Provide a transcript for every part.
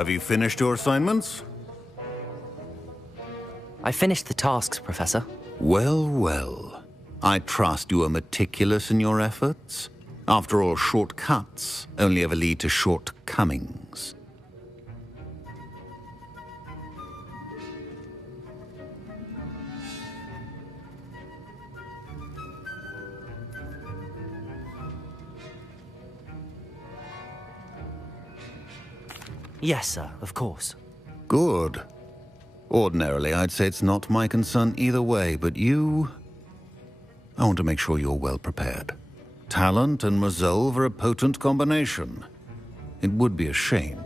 Have you finished your assignments? I finished the tasks, Professor. Well, well. I trust you are meticulous in your efforts. After all, shortcuts only ever lead to shortcomings. Yes, sir, of course. Good. Ordinarily, I'd say it's not my concern either way, but I want to make sure you're well prepared. Talent and resolve are a potent combination. It would be a shame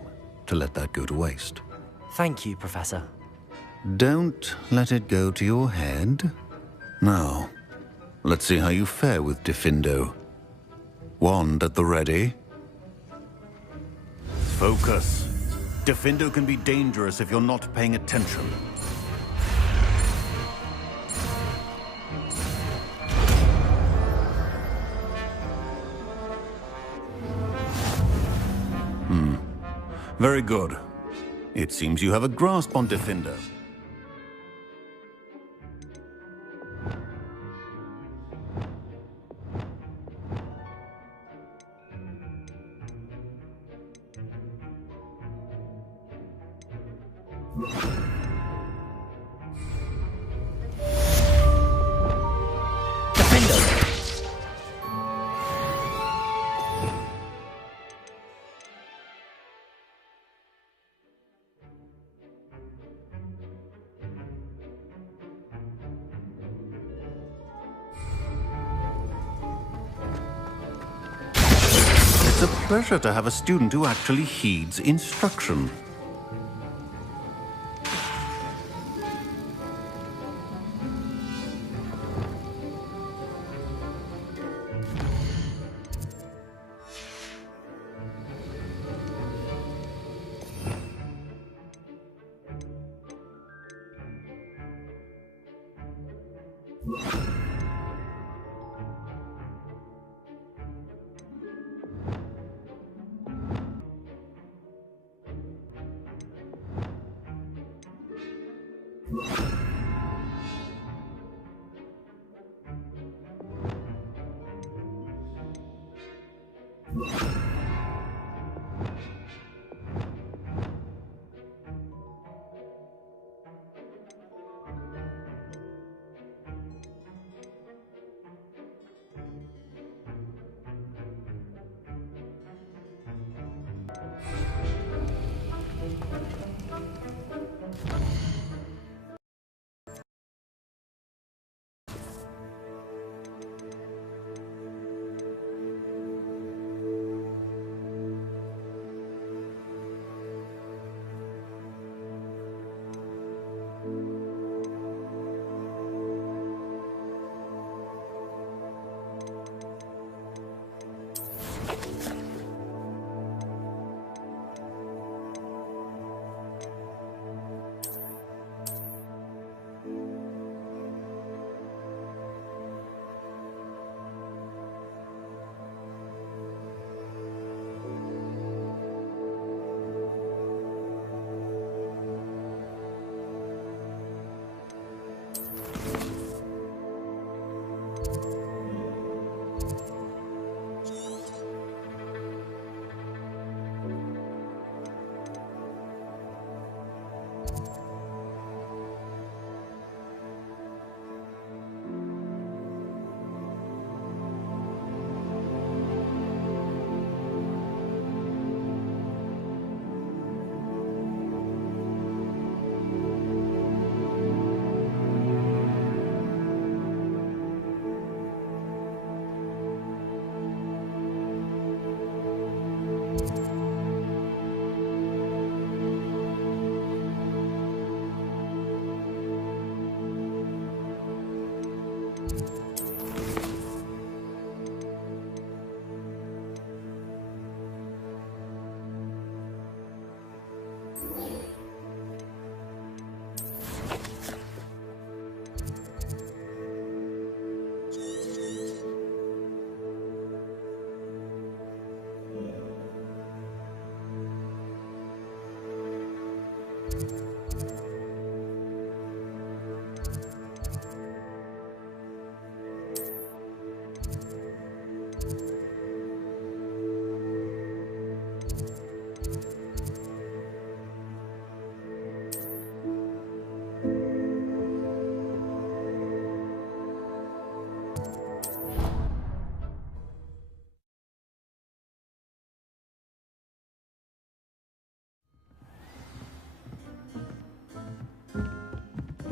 to let that go to waste. Thank you, Professor. Don't let it go to your head. Now, let's see how you fare with Diffindo. Wand at the ready. Focus. Diffindo can be dangerous if you're not paying attention. Very good. It seems you have a grasp on Diffindo. It's a pleasure to have a student who actually heeds instruction.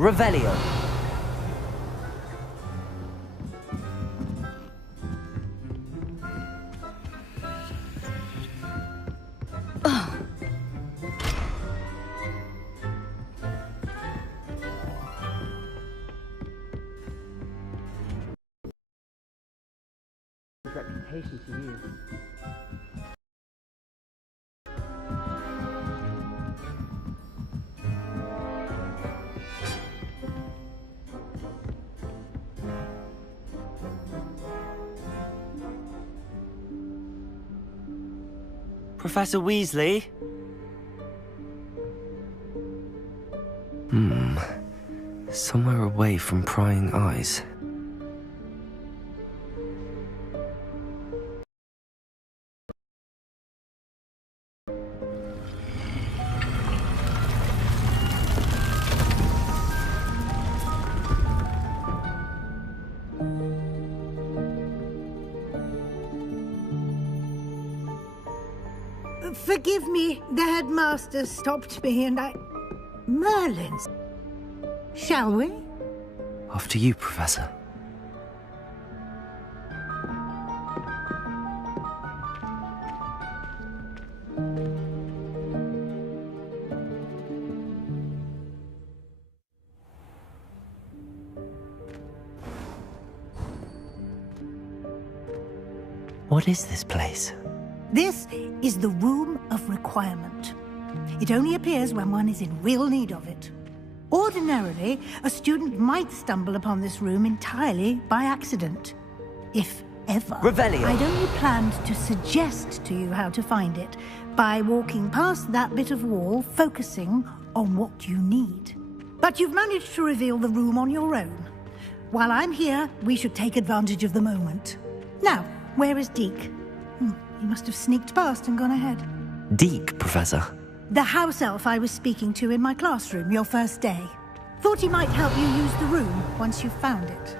Revelio. Reputation to use. Professor Weasley? Somewhere away from prying eyes. Forgive me, the headmaster stopped me and I... Merlin's. Shall we? After you, Professor. What is this place? This is the Room of Requirement. It only appears when one is in real need of it. Ordinarily, a student might stumble upon this room entirely by accident. If ever. Revelio. I'd only planned to suggest to you how to find it by walking past that bit of wall, focusing on what you need. But you've managed to reveal the room on your own. While I'm here, we should take advantage of the moment. Now, where is Deke? He must have sneaked past and gone ahead. Deke, Professor. The house elf I was speaking to in my classroom your first day. Thought he might help you use the room once you found it.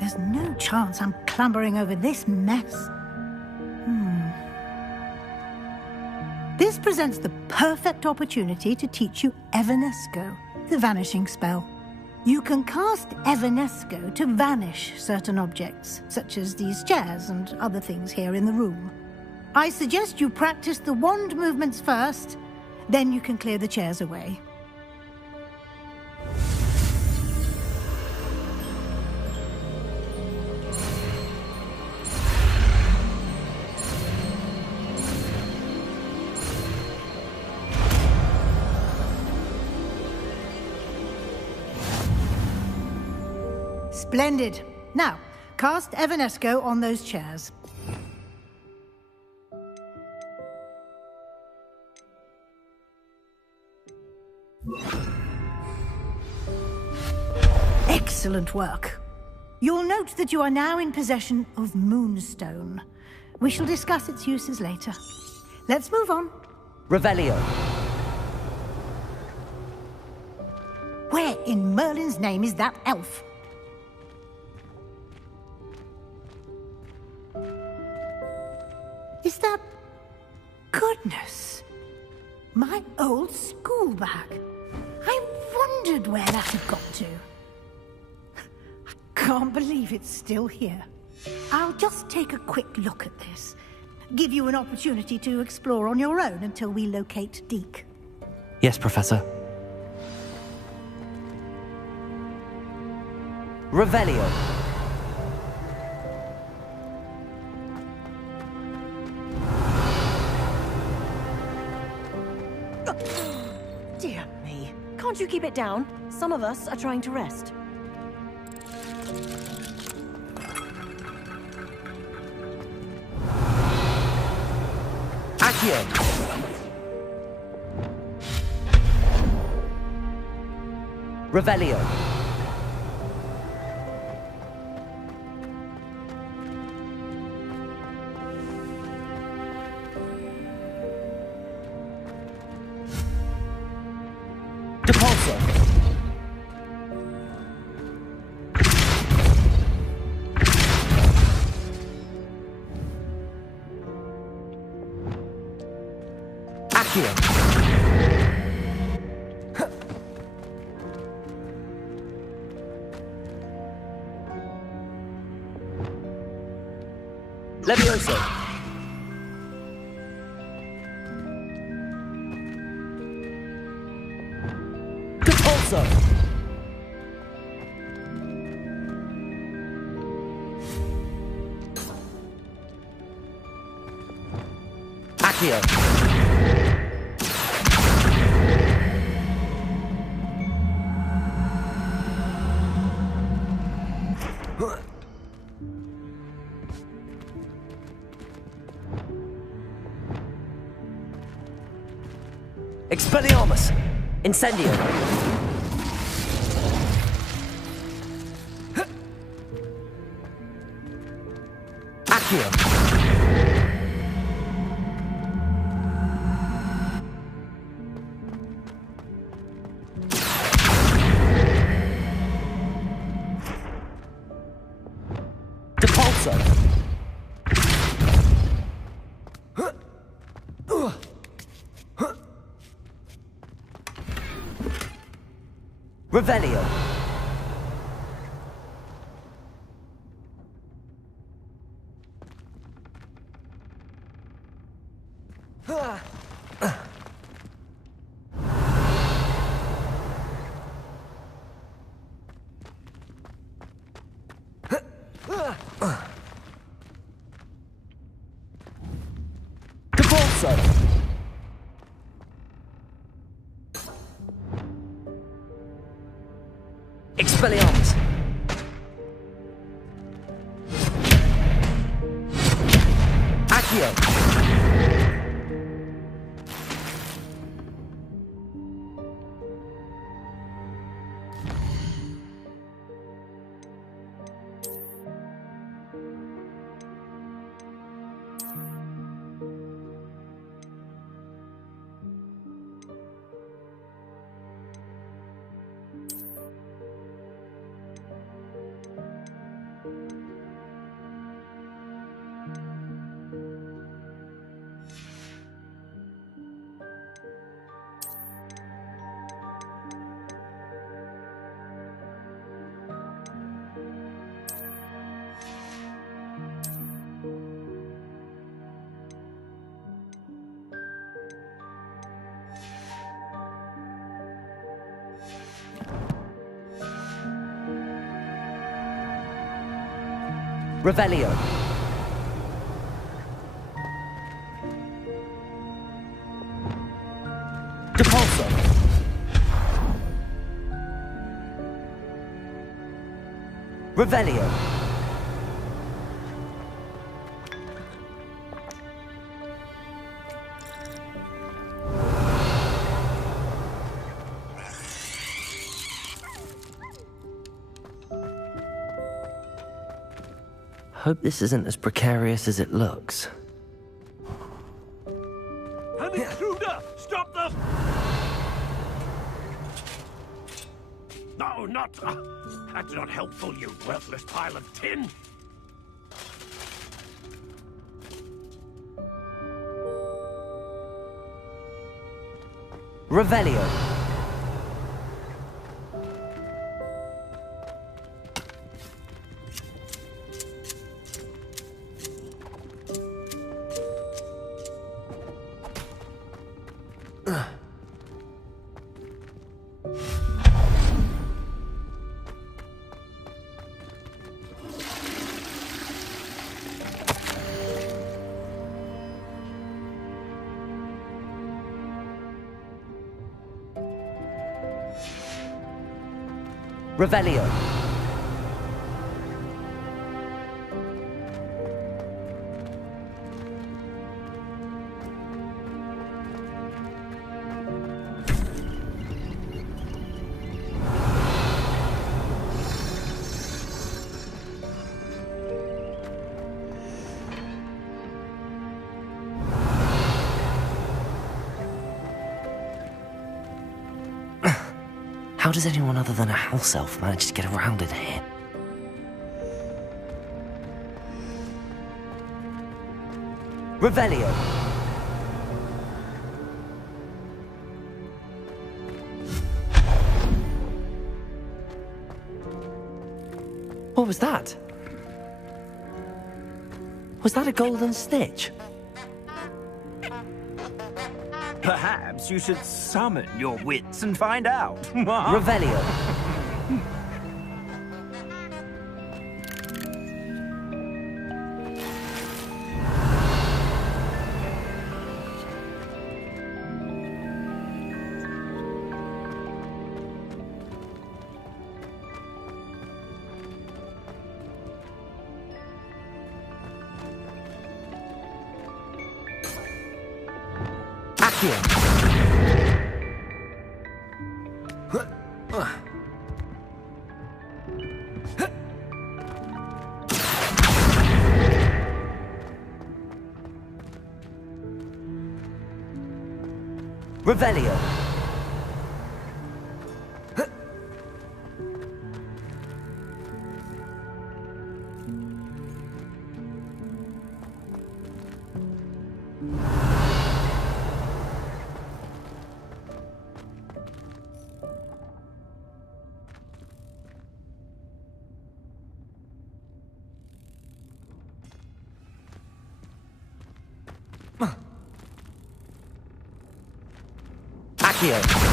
There's no chance I'm clambering over this mess. This presents the perfect opportunity to teach you Evanesco, the vanishing spell. You can cast Evanesco to vanish certain objects, such as these chairs and other things here in the room. I suggest you practice the wand movements first, then you can clear the chairs away. Splendid. Now, cast Evanesco on those chairs. Excellent work. You'll note that you are now in possession of Moonstone. We shall discuss its uses later. Let's move on. Revelio. Where in Merlin's name is that elf? Is that... Goodness! My old school bag. I wondered where that had got to. I can't believe it's still here. I'll just take a quick look at this. Give you an opportunity to explore on your own until we locate Deke. Yes, Professor. Revelio. Dear me. Can't you keep it down? Some of us are trying to rest. Accio. Revelio. Depulso. Accio. Levioso. Depulso. Accio. Expelliarmus! Incendio! Accio! Depulso! Revelio. Depulso. Expelliarmus! Accio! Revelio. Depulso. Revelio. Hope this isn't as precarious as it looks. An intruder! Stop them! No, not... that's not helpful, you worthless pile of tin! Revelio. Revelio. How does anyone other than a house elf manage to get around in here? Revelio. What was that? Was that a golden snitch? Perhaps you should summon your wits and find out. Revelio. Revelio. Accio.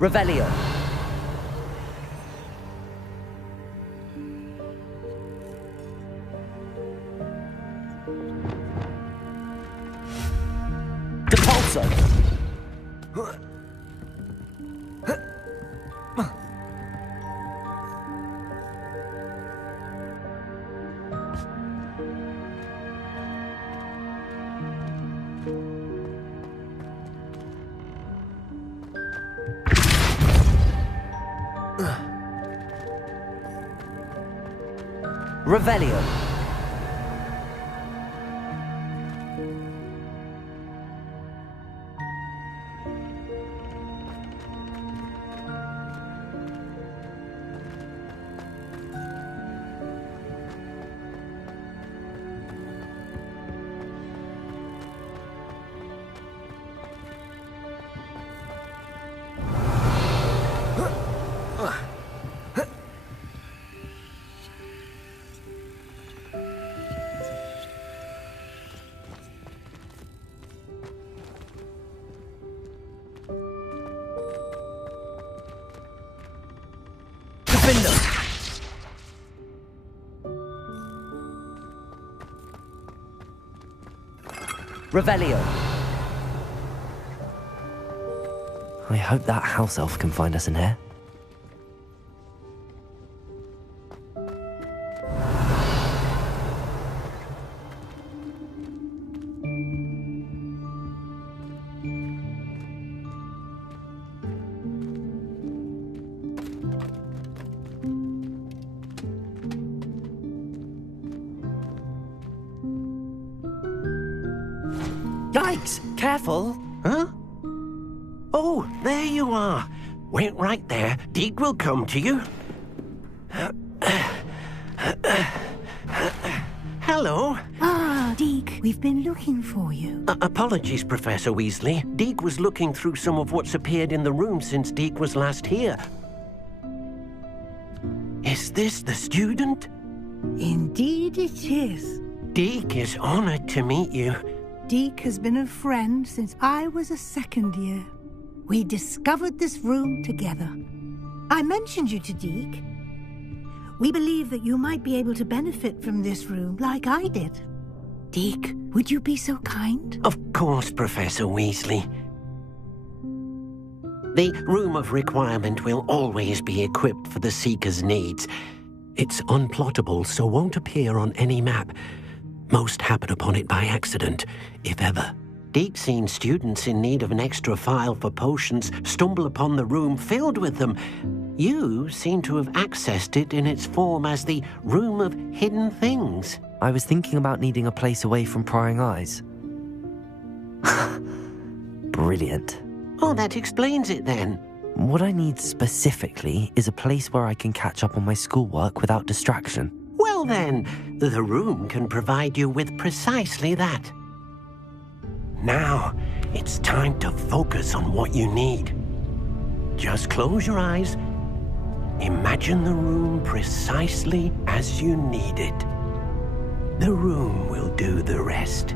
Revelio. Depulso. Revelio. Revelio. I hope that house elf can find us in here. Yikes! Careful! Huh? Oh, there you are. Wait right there. Deke will come to you. Hello. Ah, Deke, we've been looking for you. Apologies, Professor Weasley. Deke was looking through some of what's appeared in the room since Deke was last here. Is this the student? Indeed it is. Deke is honored to meet you. Deke has been a friend since I was a second year. We discovered this room together. I mentioned you to Deke. We believe that you might be able to benefit from this room like I did. Deke, would you be so kind? Of course, Professor Weasley. The Room of Requirement will always be equipped for the Seeker's needs. It's unplottable, so won't appear on any map. Most happen upon it by accident, if ever. Deke's seen students in need of an extra file for potions stumble upon the room filled with them. You seem to have accessed it in its form as the Room of Hidden Things. I was thinking about needing a place away from prying eyes. Brilliant. Oh, that explains it then. What I need specifically is a place where I can catch up on my schoolwork without distraction. Well then, the room can provide you with precisely that. Now, it's time to focus on what you need. Just close your eyes. Imagine the room precisely as you need it. The room will do the rest.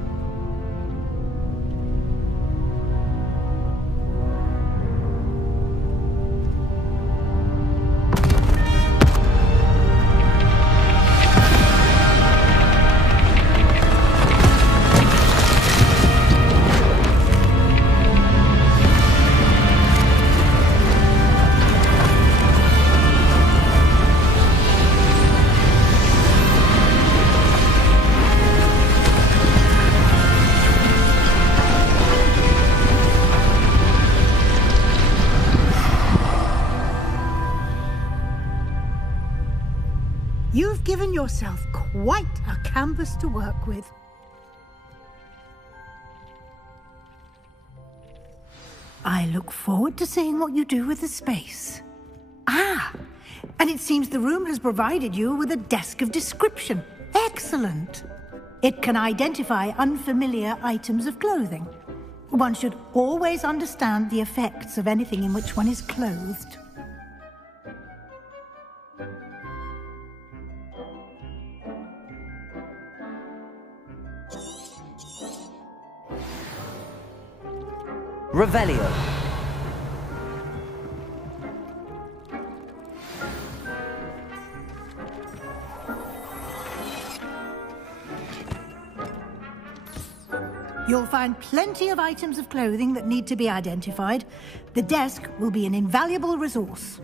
You've given yourself quite a canvas to work with. I look forward to seeing what you do with the space. Ah, and it seems the room has provided you with a desk of description. Excellent. It can identify unfamiliar items of clothing. One should always understand the effects of anything in which one is clothed. Revelio. You'll find plenty of items of clothing that need to be identified. The desk will be an invaluable resource.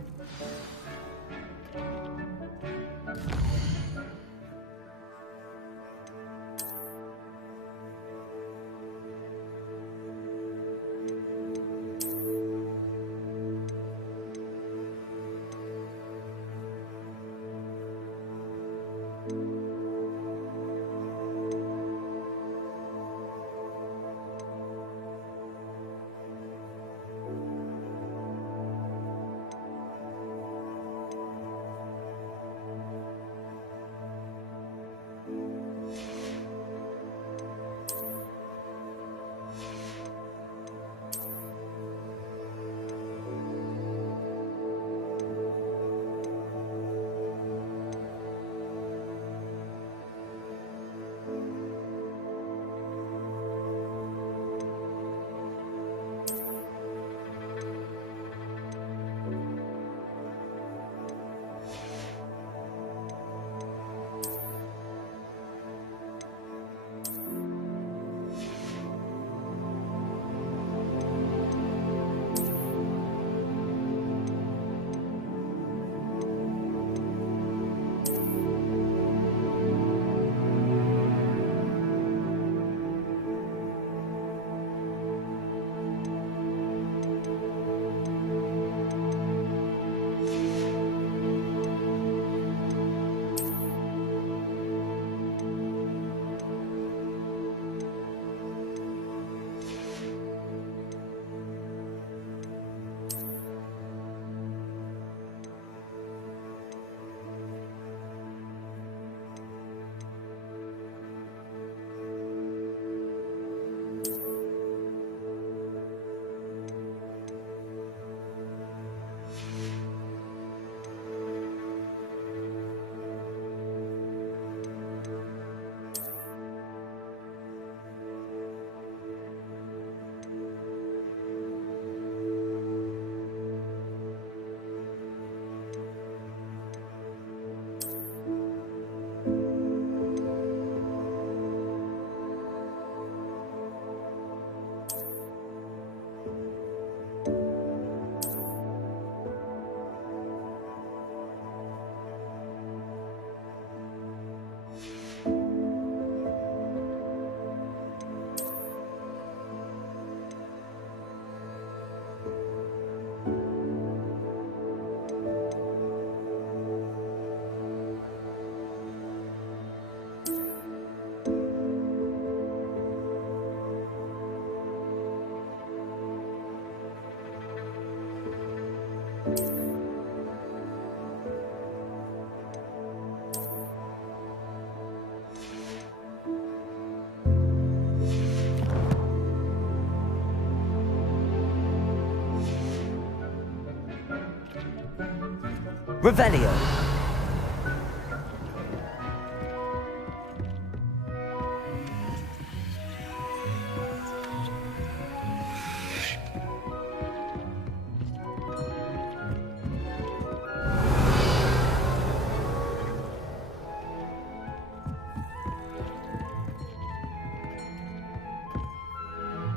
Revelio.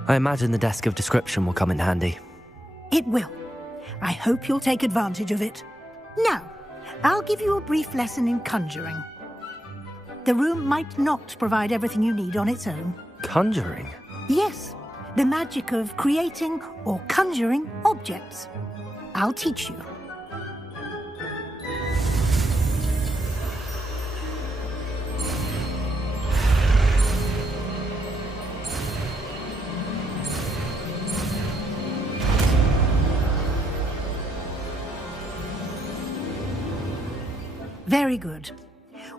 I imagine the desk of description will come in handy. It will. I hope you'll take advantage of it. Now, I'll give you a brief lesson in conjuring. The room might not provide everything you need on its own. Conjuring? Yes, the magic of creating or conjuring objects. I'll teach you. Very good.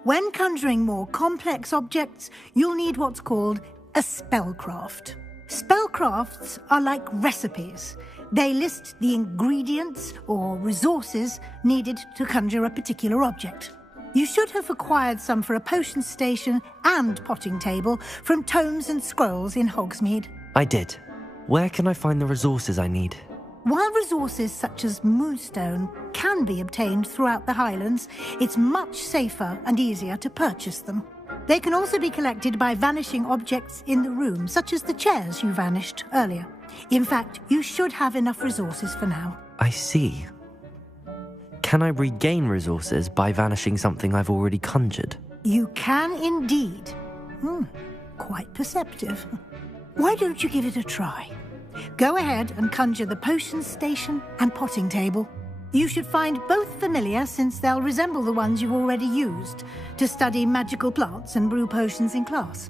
When conjuring more complex objects, you'll need what's called a spellcraft. Spellcrafts are like recipes. They list the ingredients or resources needed to conjure a particular object. You should have acquired some for a potion station and potting table from tomes and scrolls in Hogsmeade. I did. Where can I find the resources I need? While resources such as moonstone can be obtained throughout the Highlands, it's much safer and easier to purchase them. They can also be collected by vanishing objects in the room, such as the chairs you vanished earlier. In fact, you should have enough resources for now. I see. Can I regain resources by vanishing something I've already conjured? You can indeed. Quite perceptive. Why don't you give it a try? Go ahead and conjure the potion station and potting table. You should find both familiar, since they'll resemble the ones you've already used to study magical plants and brew potions in class.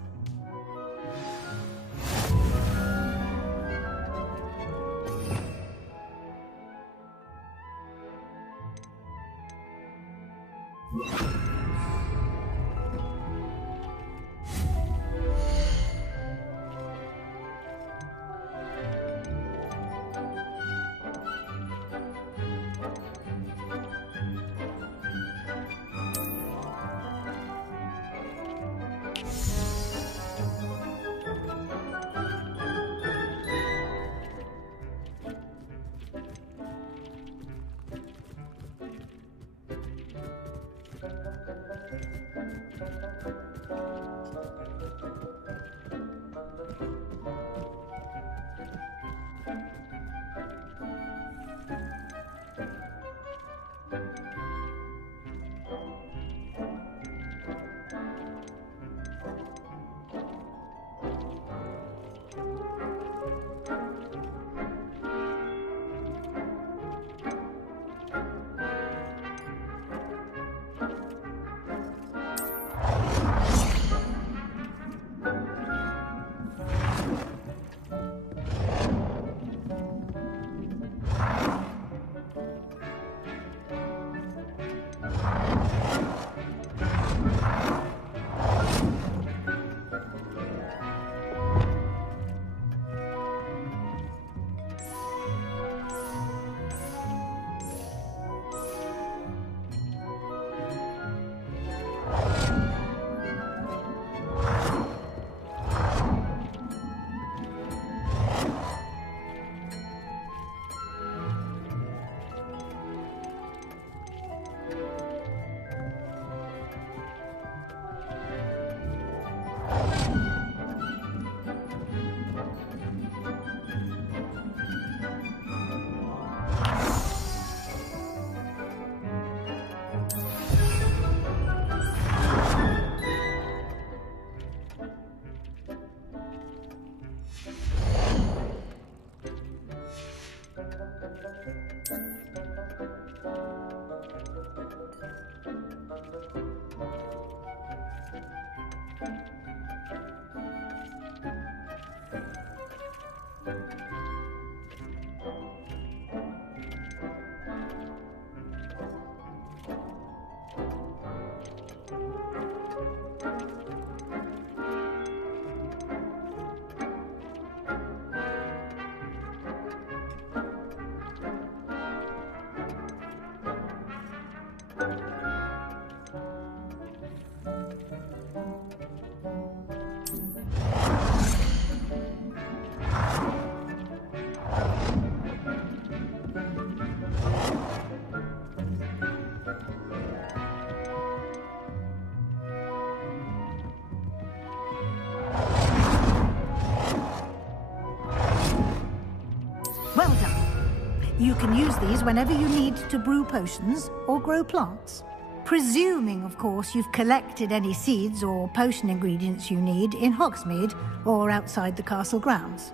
You can use these whenever you need to brew potions or grow plants. Presuming, of course, you've collected any seeds or potion ingredients you need in Hogsmeade or outside the castle grounds.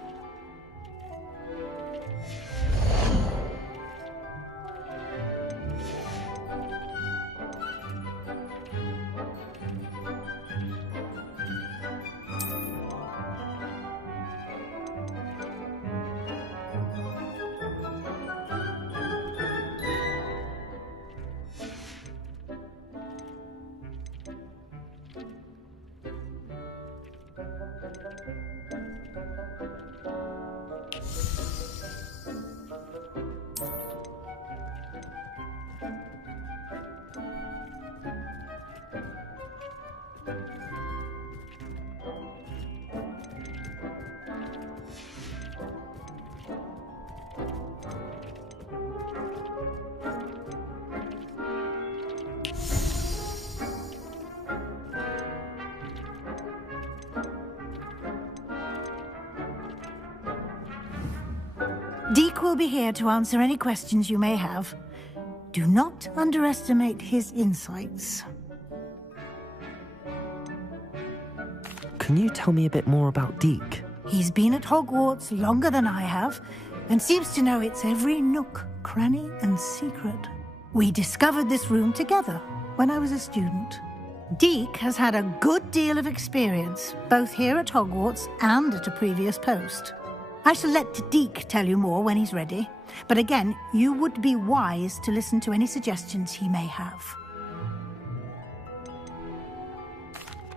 Deek will be here to answer any questions you may have. Do not underestimate his insights. Can you tell me a bit more about Deek? He's been at Hogwarts longer than I have, and seems to know its every nook, cranny, and secret. We discovered this room together when I was a student. Deek has had a good deal of experience, both here at Hogwarts and at a previous post. I shall let Deek tell you more when he's ready, but again, you would be wise to listen to any suggestions he may have.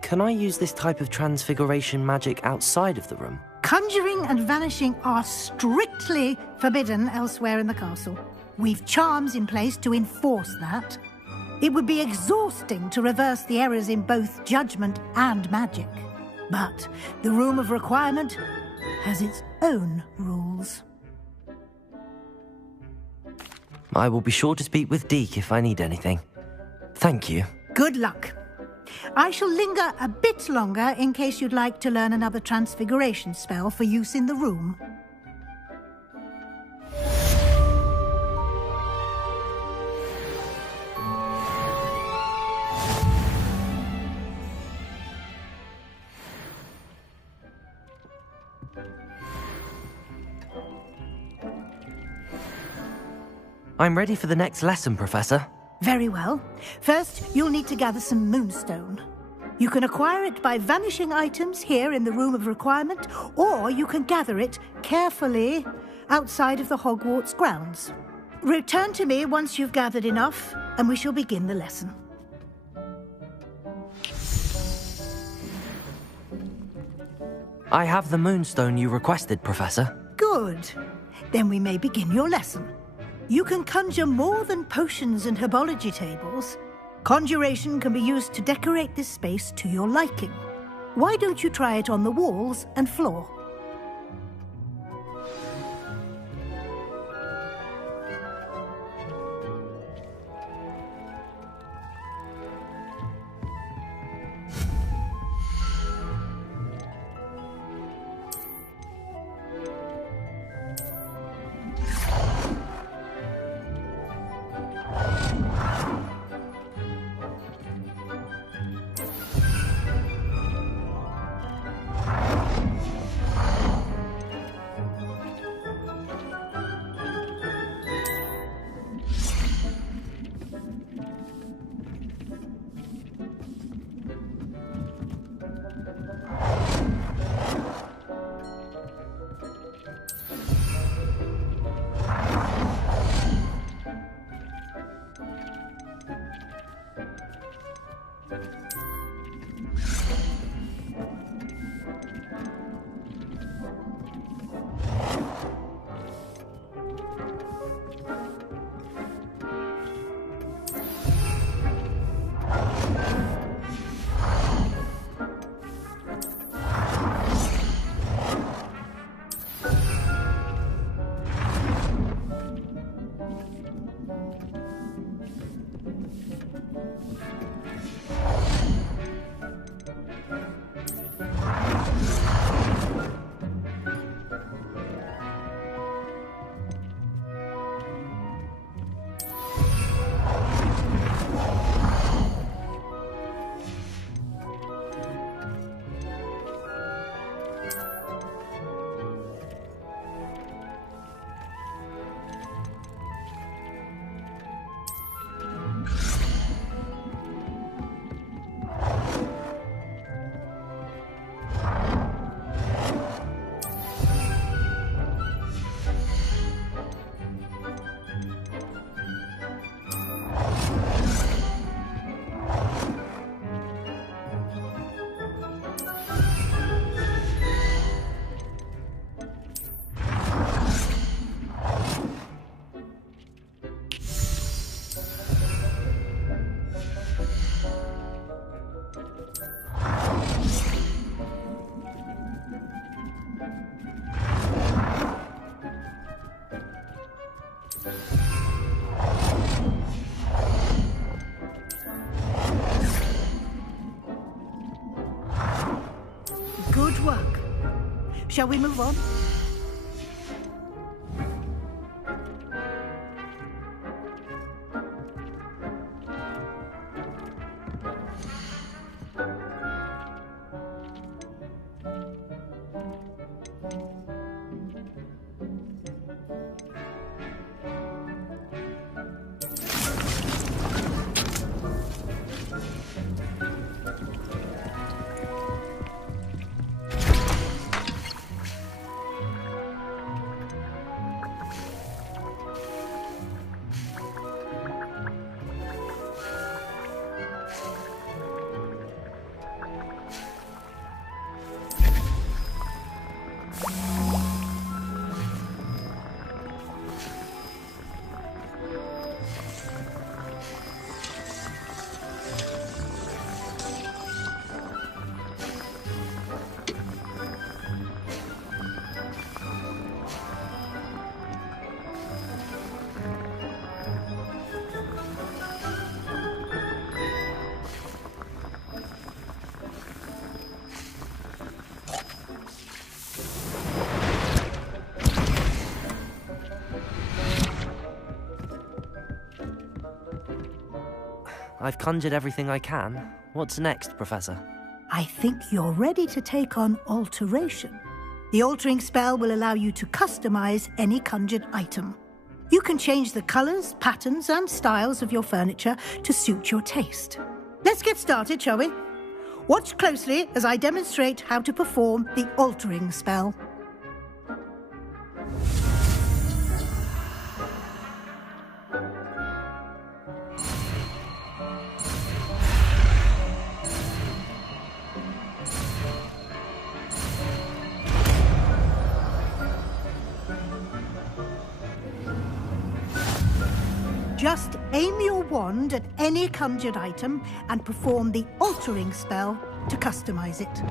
Can I use this type of transfiguration magic outside of the room? Conjuring and vanishing are strictly forbidden elsewhere in the castle. We've charms in place to enforce that. It would be exhausting to reverse the errors in both judgment and magic. But the Room of Requirement has its own rules. I will be sure to speak with Deek if I need anything. Thank you. Good luck. I shall linger a bit longer in case you'd like to learn another transfiguration spell for use in the room. I'm ready for the next lesson, Professor. Very well. First, you'll need to gather some moonstone. You can acquire it by vanishing items here in the Room of Requirement, or you can gather it carefully outside of the Hogwarts grounds. Return to me once you've gathered enough, and we shall begin the lesson. I have the moonstone you requested, Professor. Good. Then we may begin your lesson. You can conjure more than potions and herbology tables. Conjuration can be used to decorate this space to your liking. Why don't you try it on the walls and floor? Shall we move on? I've conjured everything I can. What's next, Professor? I think you're ready to take on alteration. The altering spell will allow you to customize any conjured item. You can change the colors, patterns, and styles of your furniture to suit your taste. Let's get started, shall we? Watch closely as I demonstrate how to perform the altering spell. Just aim your wand at any conjured item and perform the altering spell to customize it.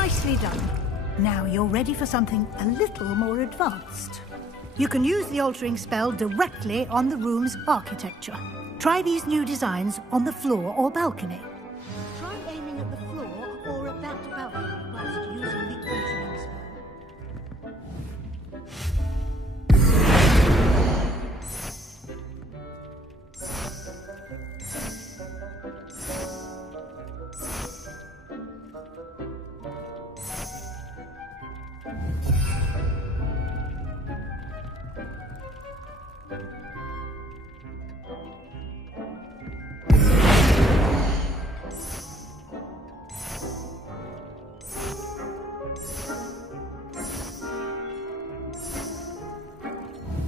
Nicely done. Now you're ready for something a little more advanced. You can use the altering spell directly on the room's architecture. Try these new designs on the floor or balcony. Try aiming at the floor or at that balcony whilst using the altering spell.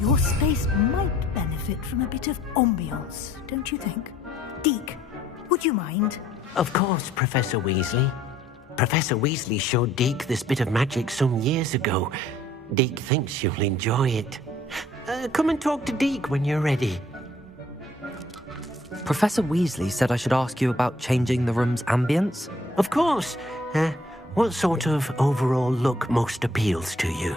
Your space might benefit from a bit of ambiance, don't you think? Deke, would you mind? Of course, Professor Weasley. Professor Weasley showed Deke this bit of magic some years ago. Deke thinks you'll enjoy it. Come and talk to Deke when you're ready. Professor Weasley said I should ask you about changing the room's ambience? Of course. What sort of overall look most appeals to you?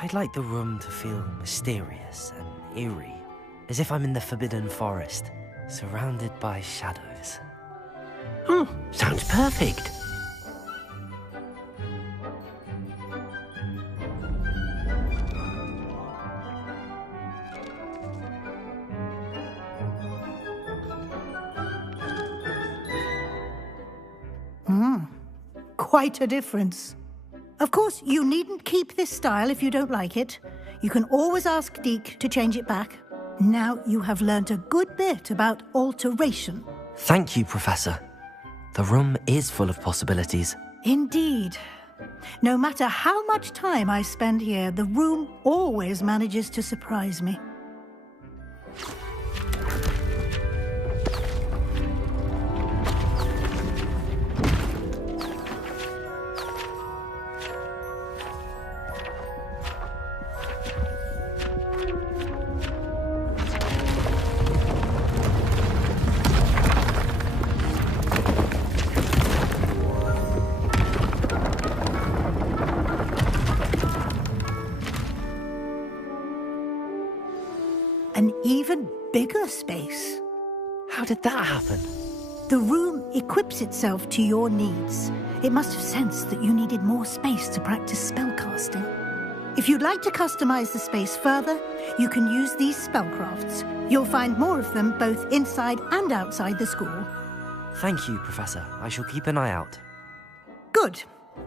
I'd like the room to feel mysterious and eerie, as if I'm in the Forbidden Forest, surrounded by shadows. Oh, sounds perfect. Quite a difference. Of course, you needn't keep this style if you don't like it. You can always ask Deke to change it back. Now you have learnt a good bit about alteration. Thank you, Professor. The room is full of possibilities. Indeed. No matter how much time I spend here, the room always manages to surprise me. An even bigger space. How did that happen? The room equips itself to your needs. It must have sensed that you needed more space to practice spellcasting. If you'd like to customize the space further, you can use these spellcrafts. You'll find more of them both inside and outside the school. Thank you, Professor. I shall keep an eye out. Good.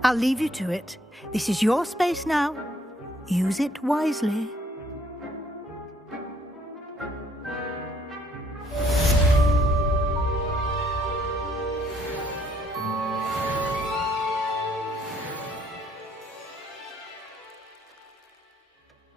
I'll leave you to it. This is your space now. Use it wisely.